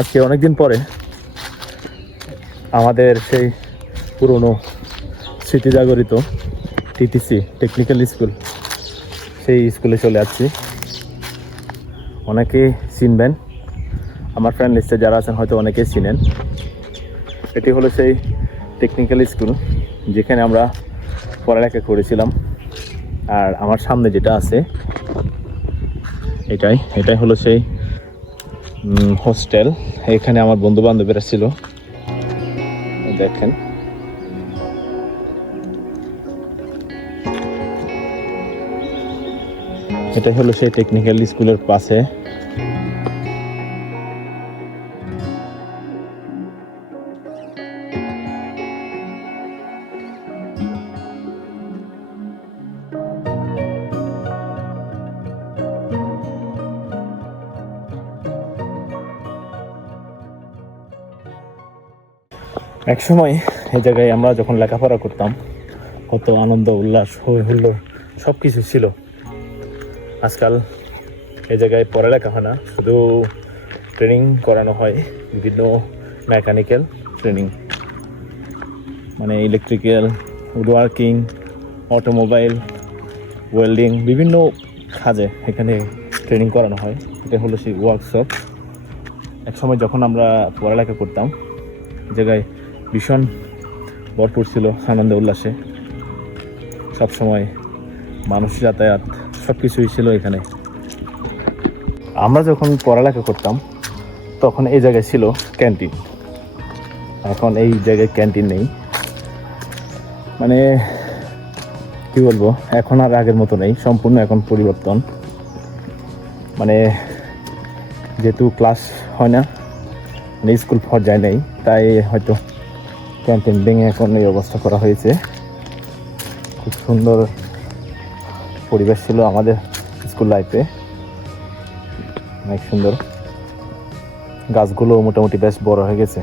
আজকে অনেকদিন পরে আমাদের সেই পুরনো স্মৃতি জাগরিত টিটিসি টেকনিক্যাল স্কুল সেই স্কুলে চলে আসছি। অনেকে চিনবেন। আমার ফ্রেন্ড লিস্টে যারা আছেন, হয়তো অনেকেই চিনেন। এটি হলো সেই টেকনিক্যাল স্কুল যেখানে আমরা পড়ালেখা করেছিলাম। আর আমার সামনে যেটা আছে, এটাই এটাই হলো সেই হোস্টেল এখানে আমার বন্ধু বান্ধবেরা ছিল। দেখেন। এটাই হলো সেই টেকনিক্যাল স্কুলের পাশে। এক সময় এই জায়গায় আমরা যখন লেখাপড়া করতাম, কত আনন্দ, উল্লাস হই হুল্লোড় সব কিছু ছিল। আজকাল এই জায়গায় পড়ালেখা হয় না, শুধু ট্রেনিং করানো হয়, বিভিন্ন মেকানিক্যাল ট্রেনিং মানে ইলেকট্রিক্যাল উডওয়ার্কিং অটোমোবাইল ওয়েল্ডিং বিভিন্ন কাজে এখানে ট্রেনিং করানো হয়। এটা হলো সেই ওয়ার্কশপ এক সময় যখন আমরা পড়ালেখা করতাম জায়গায় ভীষণ ভরপুর ছিল আনন্দ উল্লাসে। সবসময় মানুষ যাতায়াত সব কিছুই ছিল এখানে। আমরা যখন পড়ালেখা করতাম, তখন এই জায়গায় ছিল ক্যান্টিন। এখন এই জায়গায় ক্যান্টিন নেই। মানে কি বলব, এখন আর আগের মতো নেই, সম্পূর্ণ এখন পরিবর্তন। মানে যেহেতু ক্লাস হয় না মানে স্কুল পর্যায়ে নেই, তাই হয়তো ক্যান্টিন ভেঙে এখন এই অবস্থা করা হয়েছে। খুব সুন্দর পরিবেশ ছিল আমাদের স্কুল লাইফে। অনেক সুন্দর। গাছগুলো মোটামুটি বেশ বড় হয়ে গেছে।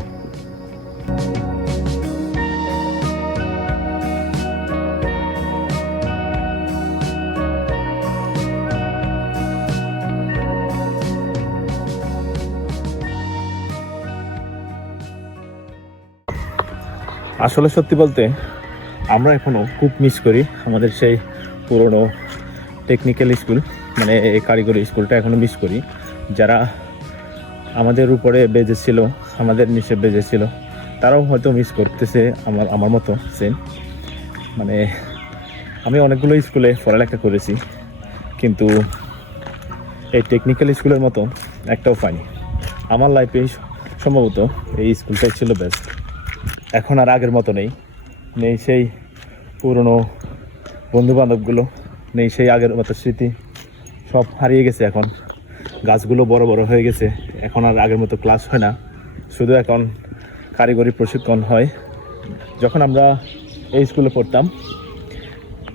আসলে সত্যি বলতে, আমরা এখনও খুব মিস করি আমাদের সেই পুরনো টেকনিক্যাল স্কুল মানে এই কারিগরি স্কুলটা এখনও মিস করি। যারা আমাদের উপরে বেজেছিল আমাদের নিচে বেজেছিল তারাও হয়তো মিস করতেছে আমার আমার মতো সেম মানে আমি অনেকগুলো স্কুলে পড়ালেখা করেছি, কিন্তু এই টেকনিক্যাল স্কুলের মতো একটাও পাইনি। আমার লাইফে সম্ভবত এই স্কুলটাই ছিল বেস্ট এখন আর আগের মতো নেই। নেই সেই পুরনো বন্ধু বান্ধবগুলো নেই সেই আগের মতো স্মৃতি। সব হারিয়ে গেছে এখন। গাছগুলো বড় বড় হয়ে গেছে। এখন আর আগের মতো ক্লাস হয় না। শুধু এখন কারিগরি প্রশিক্ষণ হয়। যখন আমরা এই স্কুলে পড়তাম,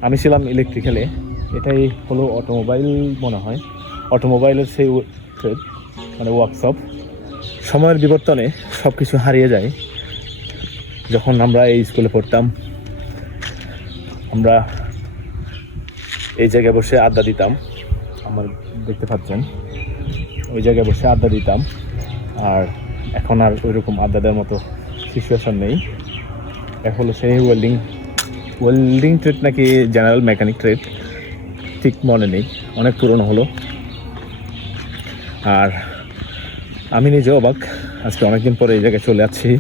আমি ছিলাম ইলেকট্রিক্যালে এটাই হলো অটোমোবাইল মনে হয়। অটোমোবাইলের সেই মানে ওয়ার্কশপ সময়ের বিবর্তনে সব কিছু হারিয়ে যায়। যখন আমরা এই স্কুলে পড়তাম, আমরা এই জায়গায় বসে আড্ডা দিতাম। আমার দেখতে পাচ্ছেন, ওই জায়গায় বসে আড্ডা দিতাম। আর এখন আর ওইরকম আড্ডা দেওয়ার মতো সিচুয়েশন নেই। এখন হলো সেই ওয়েল্ডিং ওয়েল্ডিং ট্রেড নাকি জেনারেল মেকানিক ট্রেড ঠিক মনে নেই, অনেক পুরনো হলো। আর আমি নিজে অবাক, আজকে অনেকদিন পরে এই জায়গায় চলে যাচ্ছি